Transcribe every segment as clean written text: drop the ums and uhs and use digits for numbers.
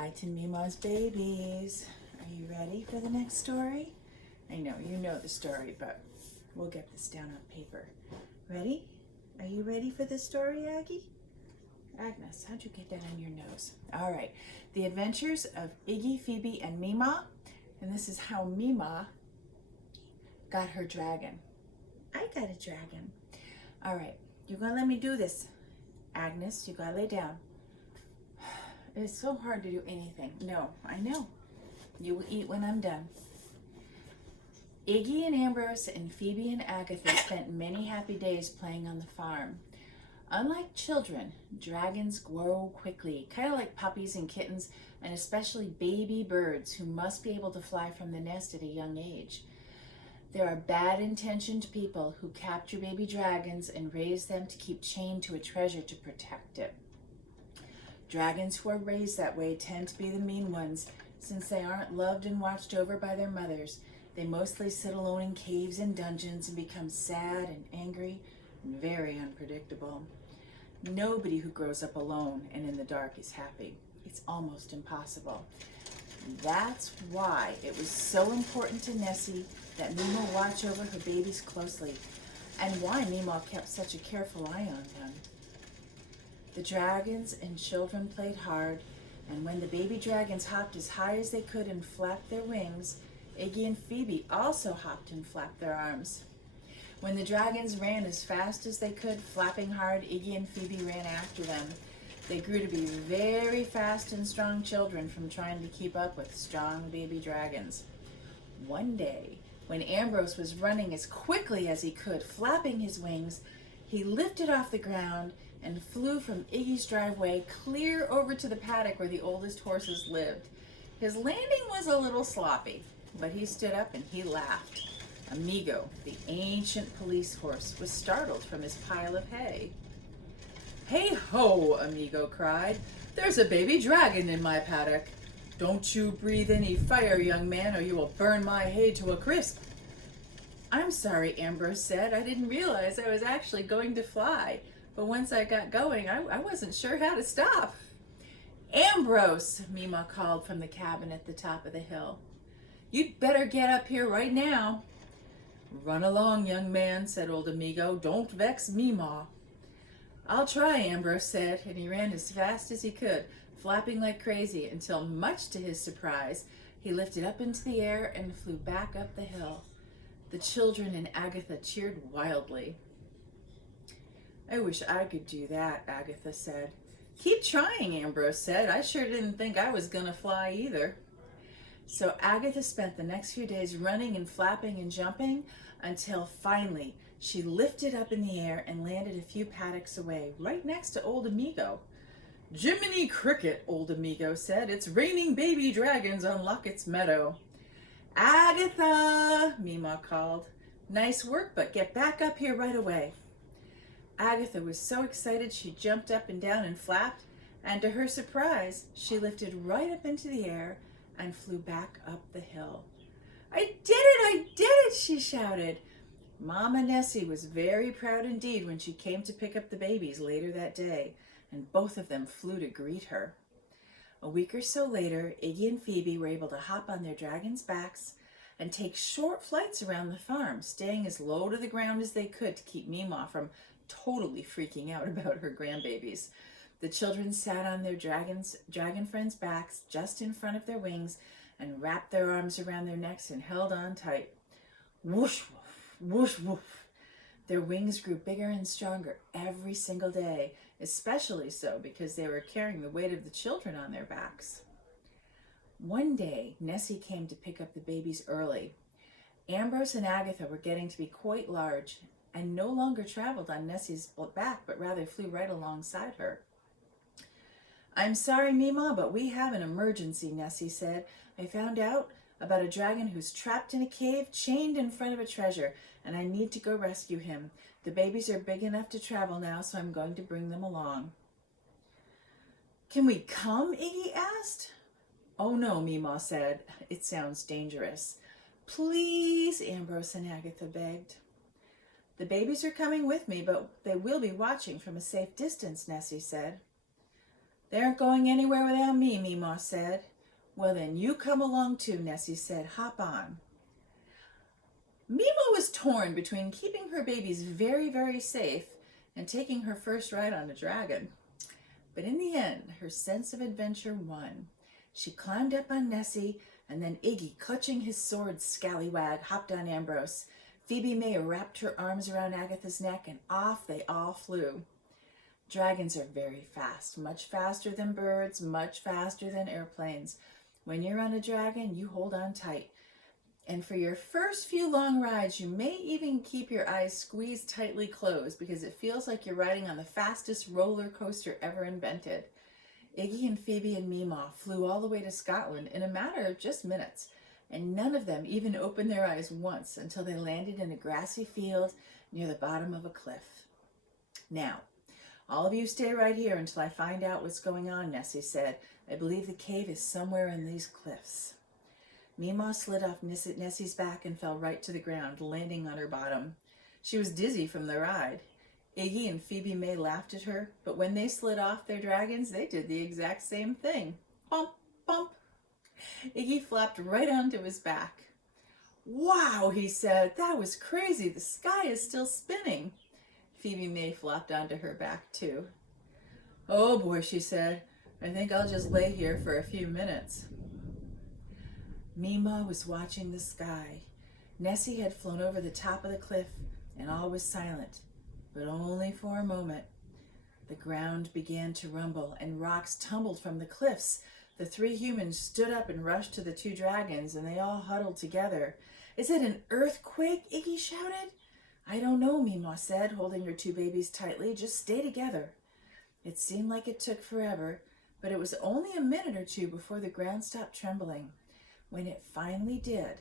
Hi to Meemaw's babies. Are you ready for the next story? I know you know the story, but we'll get this down on paper. Ready? Are you ready for this story, Aggie? Agnes, how'd you get that on your nose? All right. The Adventures of Iggy, Phoebe, and Meemaw. And this is how Meemaw got her dragon. I got a dragon. All right. You're going to let me do this. Agnes, you got to lay down. It's so hard to do anything. No, I know. You will eat when I'm done. Iggy and Ambrose and Phoebe and Agatha spent many happy days playing on the farm. Unlike children, dragons grow quickly, kind of like puppies and kittens, and especially baby birds who must be able to fly from the nest at a young age. There are bad-intentioned people who capture baby dragons and raise them to keep chained to a treasure to protect it. Dragons who are raised that way tend to be the mean ones, since they aren't loved and watched over by their mothers. They mostly sit alone in caves and dungeons and become sad and angry and very unpredictable. Nobody who grows up alone and in the dark is happy. It's almost impossible. That's why it was so important to Nessie that Meemaw watch over her babies closely, and why Meemaw kept such a careful eye on them. The dragons and children played hard, and when the baby dragons hopped as high as they could and flapped their wings, Iggy and Phoebe also hopped and flapped their arms. When the dragons ran as fast as they could, flapping hard, Iggy and Phoebe ran after them. They grew to be very fast and strong children from trying to keep up with strong baby dragons. One day, when Ambrose was running as quickly as he could, flapping his wings, he lifted off the ground and flew from Iggy's driveway clear over to the paddock where the oldest horses lived. His landing was a little sloppy, but he stood up and he laughed. Amigo, the ancient police horse, was startled from his pile of hay. "Hey ho," Amigo cried. "There's a baby dragon in my paddock. Don't you breathe any fire, young man, or you will burn my hay to a crisp." "I'm sorry," Ambrose said. "I didn't realize I was actually going to fly. But once I got going, I wasn't sure how to stop." "Ambrose," Meemaw called from the cabin at the top of the hill. "You'd better get up here right now." "Run along, young man," said old Amigo. "Don't vex Meemaw." "I'll try," Ambrose said, and he ran as fast as he could, flapping like crazy, until, much to his surprise, he lifted up into the air and flew back up the hill. The children and Agatha cheered wildly. "I wish I could do that," Agatha said. "Keep trying," Ambrose said. "I sure didn't think I was gonna fly either." So Agatha spent the next few days running and flapping and jumping until finally she lifted up in the air and landed a few paddocks away, right next to old Amigo. "Jiminy Cricket," old Amigo said. "It's raining baby dragons on Locket's meadow." "Agatha," Meemaw called. "Nice work, but get back up here right away." Agatha was so excited she jumped up and down and flapped, and to her surprise, she lifted right up into the air and flew back up the hill. "I did it! I did it!" she shouted. Mama Nessie was very proud indeed when she came to pick up the babies later that day, and both of them flew to greet her. A week or so later, Iggy and Phoebe were able to hop on their dragons' backs and take short flights around the farm, staying as low to the ground as they could to keep Meemaw from totally freaking out about her grandbabies. The children sat on their dragon friends' backs just in front of their wings and wrapped their arms around their necks and held on tight. Whoosh, woof, whoosh, woof. Their wings grew bigger and stronger every single day, especially so because they were carrying the weight of the children on their backs. One day, Nessie came to pick up the babies early. Ambrose and Agatha were getting to be quite large and no longer traveled on Nessie's back, but rather flew right alongside her. "I'm sorry, Meemaw, but we have an emergency," Nessie said. "I found out about a dragon who's trapped in a cave, chained in front of a treasure, and I need to go rescue him. The babies are big enough to travel now, so I'm going to bring them along." "Can we come?" Iggy asked. "Oh no," Meemaw said. "It sounds dangerous." "Please," Ambrose and Agatha begged. "The babies are coming with me, but they will be watching from a safe distance," Nessie said. They aren't going anywhere without me, Meemaw said. Well, then you come along too, Nessie said. Hop on. Meemaw was torn between keeping her babies very, very safe and taking her first ride on a dragon. But in the end, her sense of adventure won. She climbed up on Nessie, and then Iggy, clutching his sword scallywag, hopped on Ambrose. Phoebe May wrapped her arms around Agatha's neck, and off they all flew. Dragons are very fast, much faster than birds, much faster than airplanes. When you're on a dragon, you hold on tight. And for your first few long rides, you may even keep your eyes squeezed tightly closed because it feels like you're riding on the fastest roller coaster ever invented. Iggy and Phoebe and Meemaw flew all the way to Scotland in a matter of just minutes, and none of them even opened their eyes once until they landed in a grassy field near the bottom of a cliff. Now, all of you stay right here until I find out what's going on, Nessie said. I believe the cave is somewhere in these cliffs. Meemaw slid off Nessie's back and fell right to the ground, landing on her bottom. She was dizzy from the ride. Iggy and Phoebe May laughed at her, but when they slid off their dragons, they did the exact same thing. Bump, bump. Iggy flopped right onto his back. Wow, he said, that was crazy. The sky is still spinning. Phoebe May flopped onto her back too. Oh boy, she said, I think I'll just lay here for a few minutes. Meemaw was watching the sky. Nessie had flown over the top of the cliff, and all was silent, but only for a moment. The ground began to rumble, and rocks tumbled from the cliffs. The three humans stood up and rushed to the two dragons, and they all huddled together. Is it an earthquake? Iggy shouted. I don't know, Meemaw said, holding her two babies tightly. Just stay together. It seemed like it took forever, but it was only a minute or two before the ground stopped trembling. When it finally did,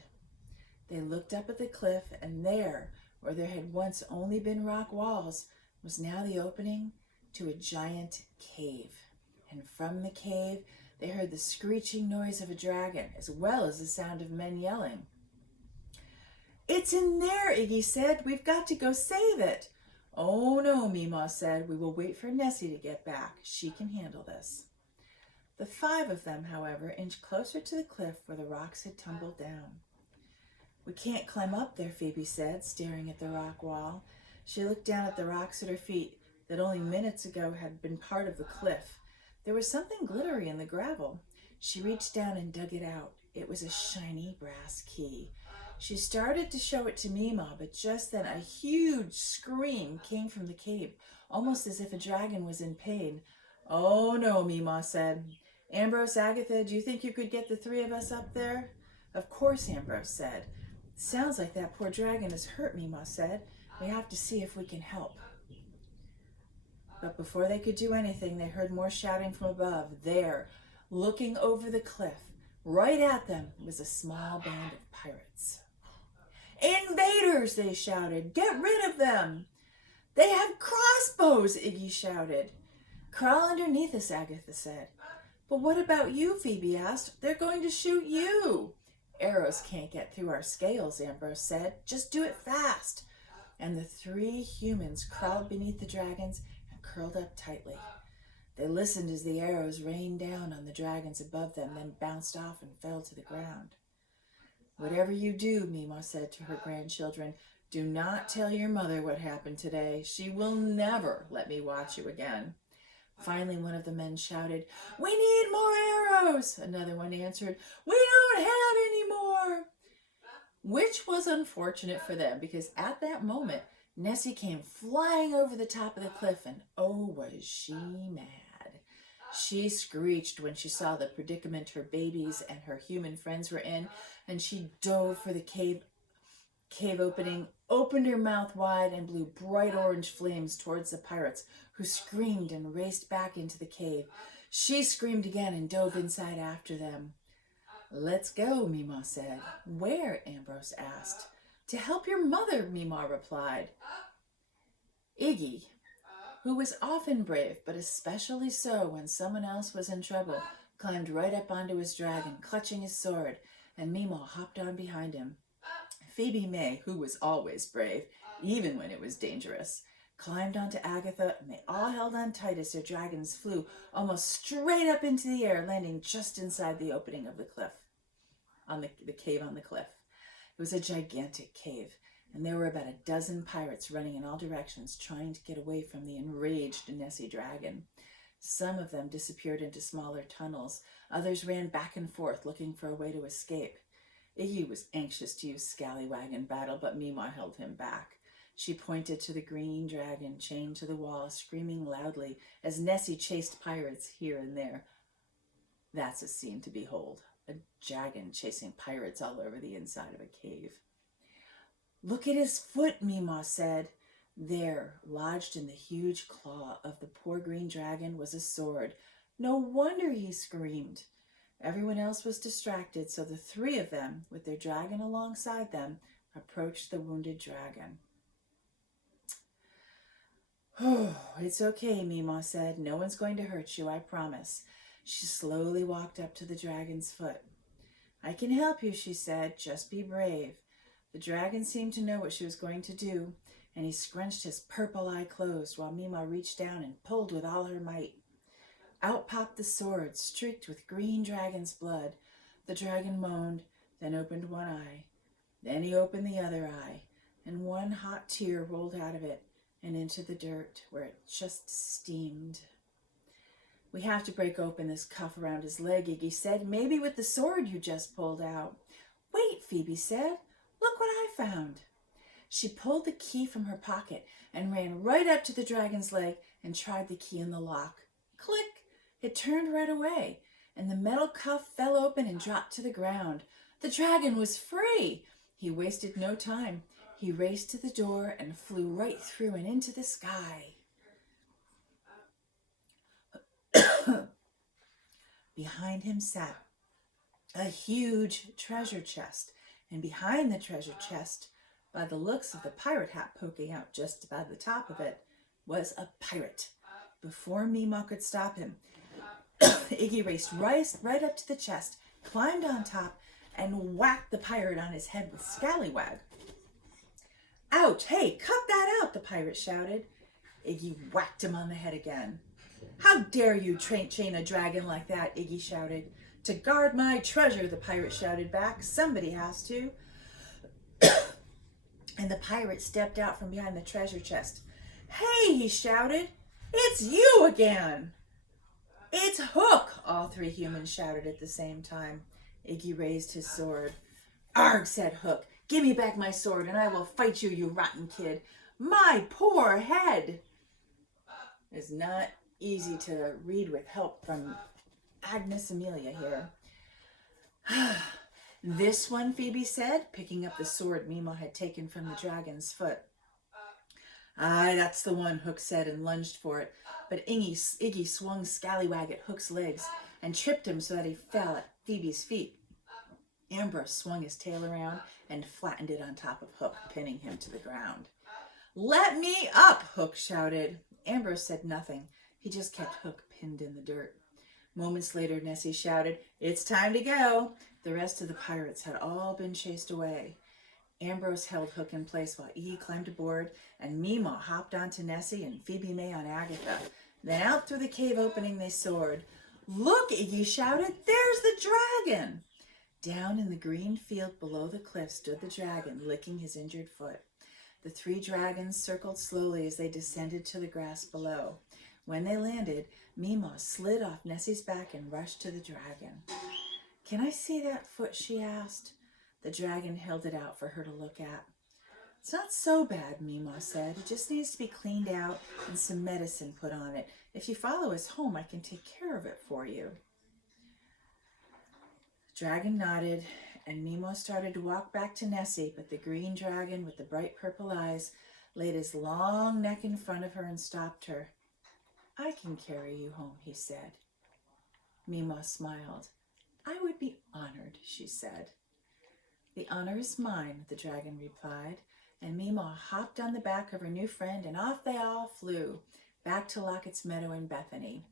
they looked up at the cliff, and there, where there had once only been rock walls, was now the opening to a giant cave. And from the cave, they heard the screeching noise of a dragon, as well as the sound of men yelling. It's in there, Iggy said. We've got to go save it. Oh no, Meemaw said. We will wait for Nessie to get back. She can handle this. The five of them, however, inched closer to the cliff where the rocks had tumbled down. We can't climb up there, Phoebe said, staring at the rock wall. She looked down at the rocks at her feet that only minutes ago had been part of the cliff. There was something glittery in the gravel. She reached down and dug it out. It was a shiny brass key. She started to show it to Meemaw, but just then a huge scream came from the cave, almost as if a dragon was in pain. Oh no, Meemaw said. Ambrose, Agatha, do you think you could get the three of us up there? Of course, Ambrose said. Sounds like that poor dragon is hurt, Meemaw said. We have to see if we can help. But before they could do anything, they heard more shouting from above. There, looking over the cliff, right at them, was a small band of pirates. Invaders, they shouted. Get rid of them. They have crossbows, Iggy shouted. Crawl underneath us, Agatha said. But what about you, Phoebe asked. They're going to shoot you. Arrows can't get through our scales, Ambrose said. Just do it fast. And the three humans crawled beneath the dragons and curled up tightly. They listened as the arrows rained down on the dragons above them, then bounced off and fell to the ground. Whatever you do, Meemaw said to her grandchildren, do not tell your mother what happened today. She will never let me watch you again. Finally, one of the men shouted, We need more arrows! Another one answered, We don't have any more! Which was unfortunate for them, because at that moment, Nessie came flying over the top of the cliff, and oh, was she mad. She screeched when she saw the predicament her babies and her human friends were in, and she dove for the cave opening, opened her mouth wide, and blew bright orange flames towards the pirates, who screamed and raced back into the cave. She screamed again and dove inside after them. Let's go, Meemaw said. Where? Ambrose asked. To help your mother, Meemaw replied. Iggy, who was often brave, but especially so when someone else was in trouble, climbed right up onto his dragon, clutching his sword, and Meemaw hopped on behind him. Phoebe May, who was always brave, even when it was dangerous, climbed onto Agatha, and they all held on tight as their dragons flew almost straight up into the air, landing just inside the opening of the cliff, on the cave on the cliff. It was a gigantic cave, and there were about a dozen pirates running in all directions, trying to get away from the enraged Nessie dragon. Some of them disappeared into smaller tunnels. Others ran back and forth, looking for a way to escape. Iggy was anxious to use Scallywag in battle, but Meemaw held him back. She pointed to the green dragon chained to the wall, screaming loudly as Nessie chased pirates here and there. That's a scene to behold. A dragon chasing pirates all over the inside of a cave. "Look at his foot," Meemaw said. There, lodged in the huge claw of the poor green dragon, was a sword. No wonder he screamed. Everyone else was distracted, so the three of them, with their dragon alongside them, approached the wounded dragon. "Oh, it's okay," Meemaw said. "No one's going to hurt you, I promise." She slowly walked up to the dragon's foot. "I can help you," she said. "Just be brave." The dragon seemed to know what she was going to do, and he scrunched his purple eye closed while Meemaw reached down and pulled with all her might. Out popped the sword, streaked with green dragon's blood. The dragon moaned, then opened one eye. Then he opened the other eye, and one hot tear rolled out of it and into the dirt, where it just steamed. "We have to break open this cuff around his leg," Iggy said. "Maybe with the sword you just pulled out." "Wait," Phoebe said. "Look what I found." She pulled the key from her pocket and ran right up to the dragon's leg and tried the key in the lock. Click! It turned right away, and the metal cuff fell open and dropped to the ground. The dragon was free! He wasted no time. He raced to the door and flew right through and into the sky. Behind him sat a huge treasure chest, and behind the treasure chest, by the looks of the pirate hat poking out just above the top of it, was a pirate. Before Meemaw could stop him, Iggy raced right up to the chest, climbed on top, and whacked the pirate on his head with Scallywag. "Ouch! Hey, cut that out!" the pirate shouted. Iggy whacked him on the head again. "How dare you chain a dragon like that?" Iggy shouted. "To guard my treasure," the pirate shouted back. "Somebody has to." And the pirate stepped out from behind the treasure chest. "Hey," he shouted. "It's you again!" "It's Hook!" all three humans shouted at the same time. Iggy raised his sword. "Arg," said Hook. "Give me back my sword and I will fight you, you rotten kid." "My poor head!" It's not easy to read with help from Agnes Amelia here. "This one," Phoebe said, picking up the sword Meemaw had taken from the dragon's foot. "Aye, that's the one," Hook said and lunged for it. But Iggy swung Scallywag at Hook's legs and tripped him so that he fell at Phoebe's feet. Ambrose swung his tail around and flattened it on top of Hook, pinning him to the ground. "Let me up!" Hook shouted. Ambrose said nothing. He just kept Hook pinned in the dirt. Moments later, Nessie shouted, "It's time to go." The rest of the pirates had all been chased away. Ambrose held Hook in place while Iggy climbed aboard, and Meemaw hopped onto Nessie and Phoebe May on Agatha. Then out through the cave opening they soared. "Look!" Iggy shouted. "There's the dragon!" Down in the green field below the cliff stood the dragon, licking his injured foot. The three dragons circled slowly as they descended to the grass below. When they landed, Meemaw slid off Nessie's back and rushed to the dragon. "Can I see that foot?" she asked. The dragon held it out for her to look at. "It's not so bad," Meemaw said. "It just needs to be cleaned out and some medicine put on it. If you follow us home, I can take care of it for you." The dragon nodded, and Meemaw started to walk back to Nessie, but the green dragon with the bright purple eyes laid his long neck in front of her and stopped her. "I can carry you home," he said. Meemaw smiled. "I would be honored," she said. "The honor is mine," the dragon replied, and Meemaw hopped on the back of her new friend, and off they all flew, back to Locket's meadow in Bethany.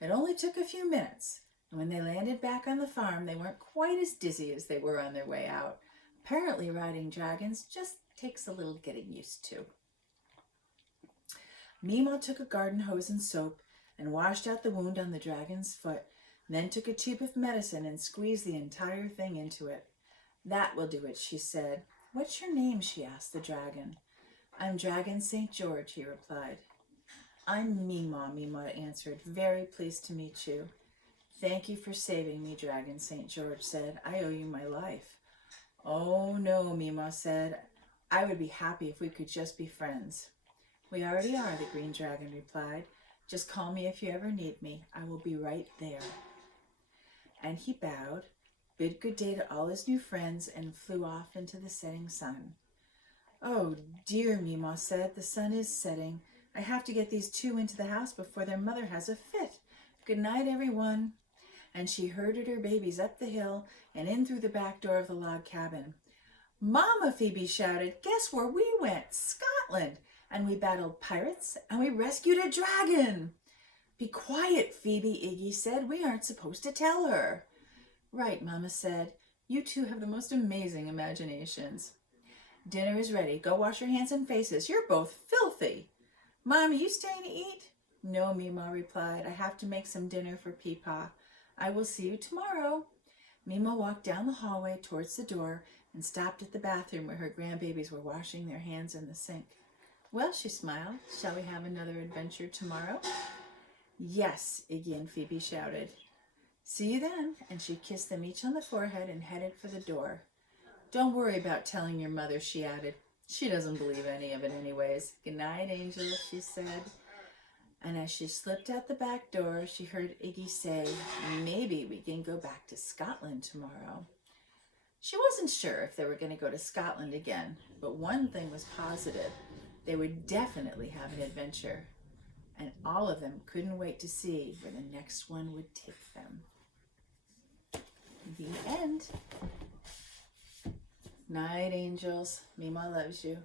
It only took a few minutes, and when they landed back on the farm, they weren't quite as dizzy as they were on their way out. Apparently, riding dragons just takes a little getting used to. Meemaw took a garden hose and soap and washed out the wound on the dragon's foot, then took a tube of medicine and squeezed the entire thing into it. That will do it, she said. What's your name? She asked the dragon. I'm Dragon St. George, he replied. I'm Meemaw, Meemaw answered. Very pleased to meet you. Thank you for saving me, Dragon St. George said. I owe you my life. Oh no, Meemaw said. I would be happy if we could just be friends. We already are, the green dragon replied. Just call me if you ever need me. I will be right there. And he bowed, bid good day to all his new friends, and flew off into the setting sun. Oh dear, Meemaw said. The sun is setting. I have to get these two into the house before their mother has a fit. Good night, everyone. And she herded her babies up the hill and in through the back door of the log cabin. Mama, Phoebe shouted, guess where we went? Scotland. And we battled pirates and we rescued a dragon. Be quiet, Phoebe, Iggy said. We aren't supposed to tell her. Right, Mama said. You two have the most amazing imaginations. Dinner is ready. Go wash your hands and faces. You're both filthy. Mom, are you staying to eat? No, Meemaw replied. I have to make some dinner for Peepaw. I will see you tomorrow. Meemaw walked down the hallway towards the door and stopped at the bathroom where her grandbabies were washing their hands in the sink. Well, she smiled. Shall we have another adventure tomorrow? Yes, Iggy and Phoebe shouted. See you then. And she kissed them each on the forehead and headed for the door. Don't worry about telling your mother, she added. She doesn't believe any of it anyways. Good night, Angel, she said. And as she slipped out the back door, she heard Iggy say, maybe we can go back to Scotland tomorrow. She wasn't sure if they were going to go to Scotland again, but one thing was positive. They would definitely have an adventure, and all of them couldn't wait to see where the next one would take them. The end. Night, angels. Meemaw loves you.